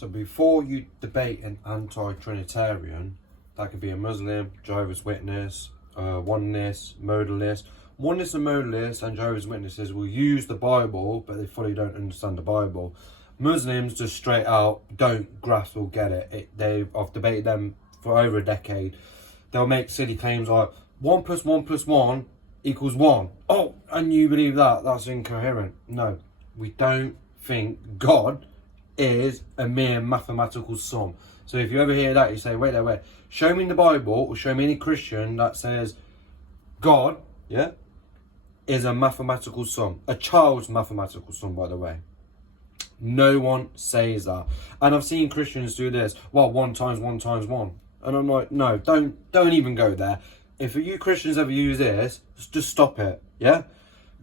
So before you debate an anti-Trinitarian, that could be a Muslim, Jehovah's Witness, oneness, modalist. Oneness and modalists and Jehovah's Witnesses will use the Bible, but they fully don't understand the Bible. Muslims just straight out don't grasp or get it. I've debated them for over a decade. They'll make silly claims like 1 + 1 + 1 = 1. Oh, and you believe that? That's incoherent. No, we don't think God is a mere mathematical sum. So if you ever hear that, you say, wait. Show me in the Bible, or show me any Christian that says God, is a mathematical sum. A child's mathematical sum, by the way. No one says that. And I've seen Christians do this. Well, 1 × 1 × 1. And I'm like, no, don't even go there. If you Christians ever use this, just stop it. Yeah?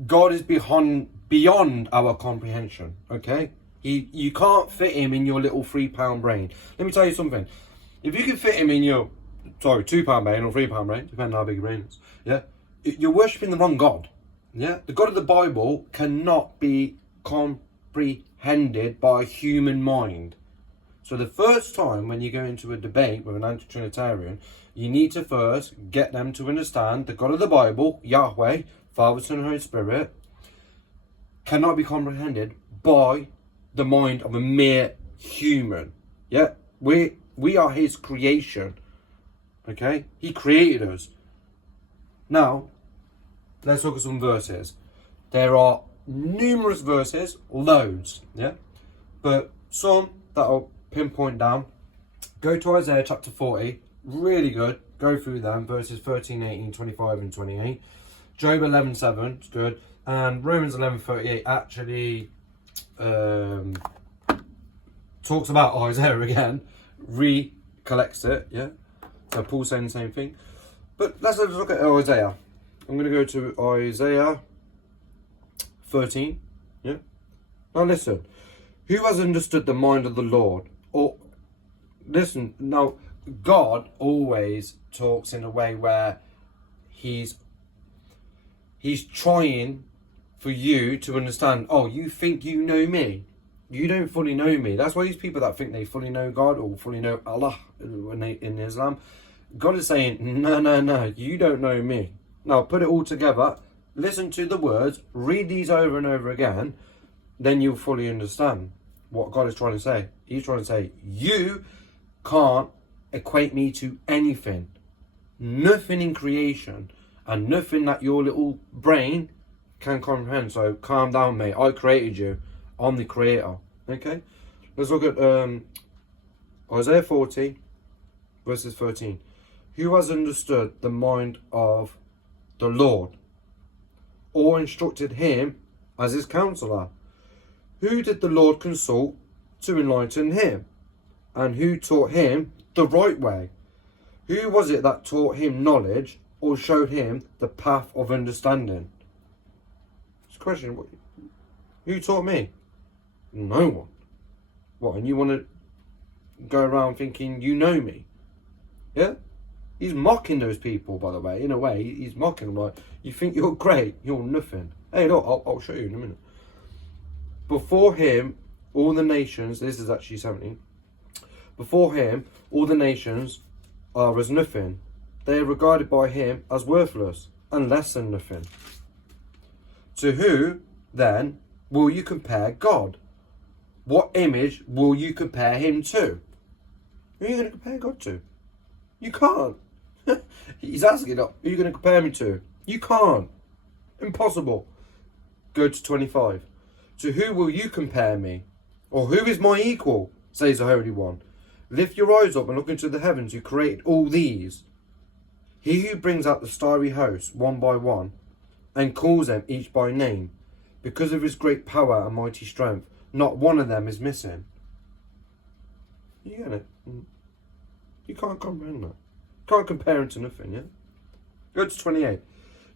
God is beyond our comprehension. Okay? You can't fit him in your little £3 brain. Let me tell you something. If you can fit him in your, £2 brain or £3 brain, depending on how big your brain is, yeah, you're worshipping the wrong God. Yeah, the God of the Bible cannot be comprehended by a human mind. So the first time when you go into a debate with an anti-Trinitarian, you need to first get them to understand the God of the Bible, Yahweh, Father, Son, and Holy Spirit, cannot be comprehended by the mind of a mere human. Yeah, we are his creation. Okay, he created us. Now, let's look at some verses. There are numerous verses, loads, yeah, but some that I'll pinpoint down. Go to Isaiah chapter 40, really good. Go through them, verses 13, 18, 25, and 28. Job 11:7, it's good. And Romans 11:38 actually talks about Isaiah again, recollects it, yeah. So Paul's saying the same thing. But let's look at Isaiah. I'm going to go to Isaiah 13, yeah. Now listen, who has understood the mind of the Lord? Or listen, now God always talks in a way where he's trying for you to understand. Oh, you think you know me? You don't fully know me. That's why these people that think they fully know God or fully know Allah in Islam, God is saying, no, you don't know me. Now put it all together, listen to the words, read these over and over again, then you'll fully understand what God is trying to say. He's trying to say, you can't equate me to anything. Nothing in creation and nothing that your little brain can comprehend. So calm down, mate. I created you. I'm the creator. Okay? Let's look at Isaiah 40, verses 13. Who has understood the mind of the Lord, or instructed him as his counselor? Who did the Lord consult to enlighten him? And who taught him the right way? Who was it that taught him knowledge, or showed him the path of understanding? It's a question. Who taught me? No one. What, and you want to go around thinking you know me? Yeah? He's mocking those people, by the way. In a way, he's mocking them like, you think you're great, you're nothing. Hey, look, I'll show you in a minute. Before him, all the nations, this is actually 17. Before him, all the nations are as nothing. They are regarded by him as worthless and less than nothing. To who, then, will you compare God? What image will you compare him to? Who are you going to compare God to? You can't. He's asking, who are you going to compare me to? You can't. Impossible. Go to 25. To who will you compare me? Or who is my equal? Says the Holy One. Lift your eyes up and look into the heavens, who created all these. He who brings out the starry hosts one by one, and calls them each by name, because of his great power and mighty strength, not one of them is missing. You get it? You can't comprehend that. Can't compare him to nothing, yeah? Go to 28.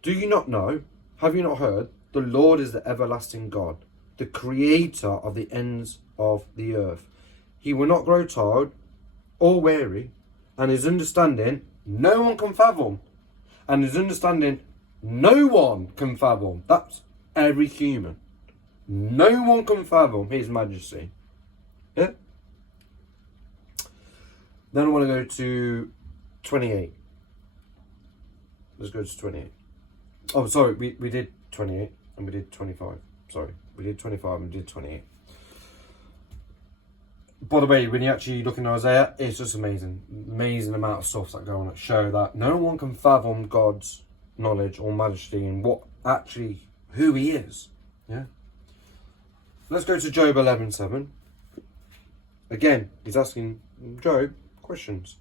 Do you not know? Have you not heard? The Lord is the everlasting God, the creator of the ends of the earth. He will not grow tired or weary, and his understanding no one can fathom. And his understanding no one can fathom. That's every human. No one can fathom his majesty. Yeah? Then I want to go to 28. Let's go to 28. Oh, sorry, we did 28 and we did 25. Sorry, we did 25 and we did 28. By the way, when you actually look in Isaiah, it's just amazing. Amazing amount of stuff that go on that show that no one can fathom God's knowledge or majesty and what actually, who he is. Yeah. Let's go to Job 11:7. Again, he's asking Job questions.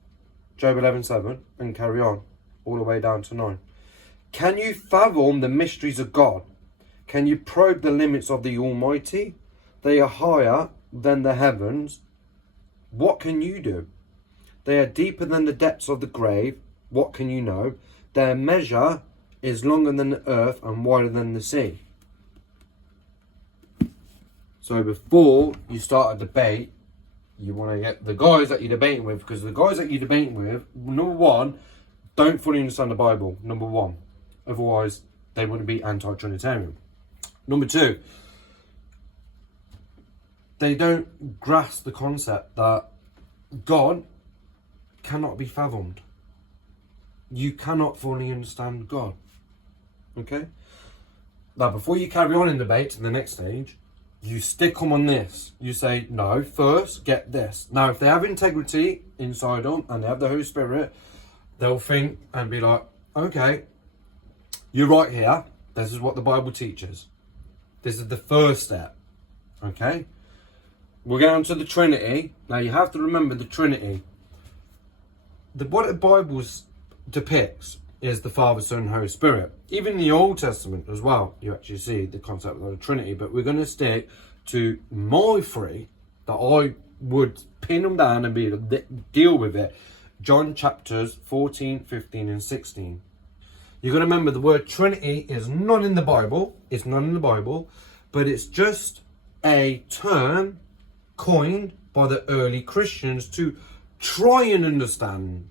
Job 11:7 and carry on all the way down to 9. Can you fathom the mysteries of God? Can you probe the limits of the Almighty? They are higher than the heavens. What can you do? They are deeper than the depths of the grave. What can you know? Their measure is longer than the earth and wider than the sea. So before you start a debate, you want to get the guys that you're debating with, because the guys that you're debating with, number one, don't fully understand the Bible, number one. Otherwise, they wouldn't be anti-Trinitarian. Number two, they don't grasp the concept that God cannot be fathomed. You cannot fully understand God. Okay? Now, before you carry on in debate to the next stage, you stick them on this. You say, no, first, get this. Now, if they have integrity inside them and they have the Holy Spirit, they'll think and be like, okay, you're right here. This is what the Bible teaches. This is the first step. Okay? We'll get on to the Trinity. Now, you have to remember the Trinity. What the Bible depicts is the Father, Son, and Holy Spirit. Even in the Old Testament as well, you actually see the concept of the Trinity. But we're going to stick to my three that I would pin them down and deal with it. John chapters 14, 15, and 16. You've got to remember the word Trinity is not in the Bible. It's not in the Bible. But it's just a term coined by the early Christians to try and understand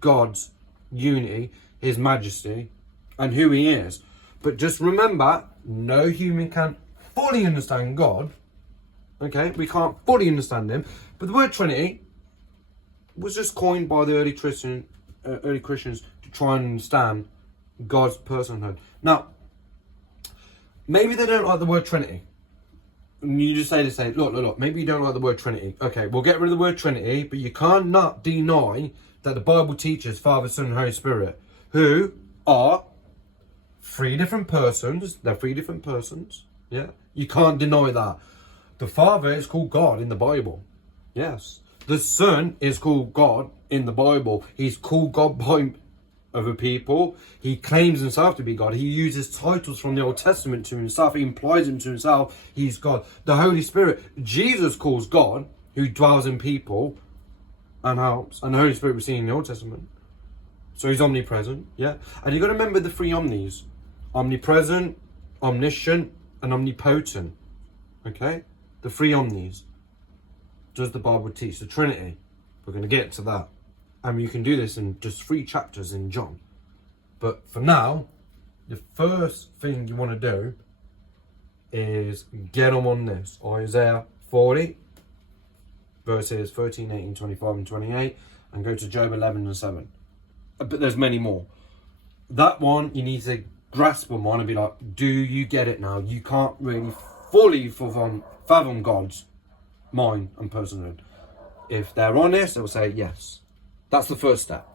God's unity, his majesty, and who he is. But just remember, no human can fully understand God. Okay, we can't fully understand him. But the word Trinity was just coined by the early Christians to try and understand God's personhood. Now, maybe they don't like the word Trinity. And you just say, look, maybe you don't like the word Trinity. Okay, we'll get rid of the word Trinity, but you can't not deny that the Bible teaches Father, Son, and Holy Spirit, who are three different persons. They're three different persons. Yeah, you can't deny that. The Father is called God in the Bible. Yes. The Son is called God in the Bible. He's called God by other people. He claims himself to be God. He uses titles from the Old Testament to himself. He implies him to himself. He's God. The Holy Spirit, Jesus calls God, who dwells in people and helps. And the Holy Spirit was seen in the Old Testament. So he's omnipresent. Yeah. And you've got to remember the three omnis. Omnipresent, omniscient, and omnipotent. Okay? The three omnis. Does the Bible teach the Trinity? We're going to get to that. And you can do this in just 3 chapters in John. But for now, the first thing you want to do is get on this. Isaiah 40, verses 13, 18, 25, and 28. And go to Job 11 and 7. But there's many more. That one, you need to grasp them on and be like, do you get it now? You can't really fully fathom God's mind and personhood. If they're honest, they'll say yes. That's the first step.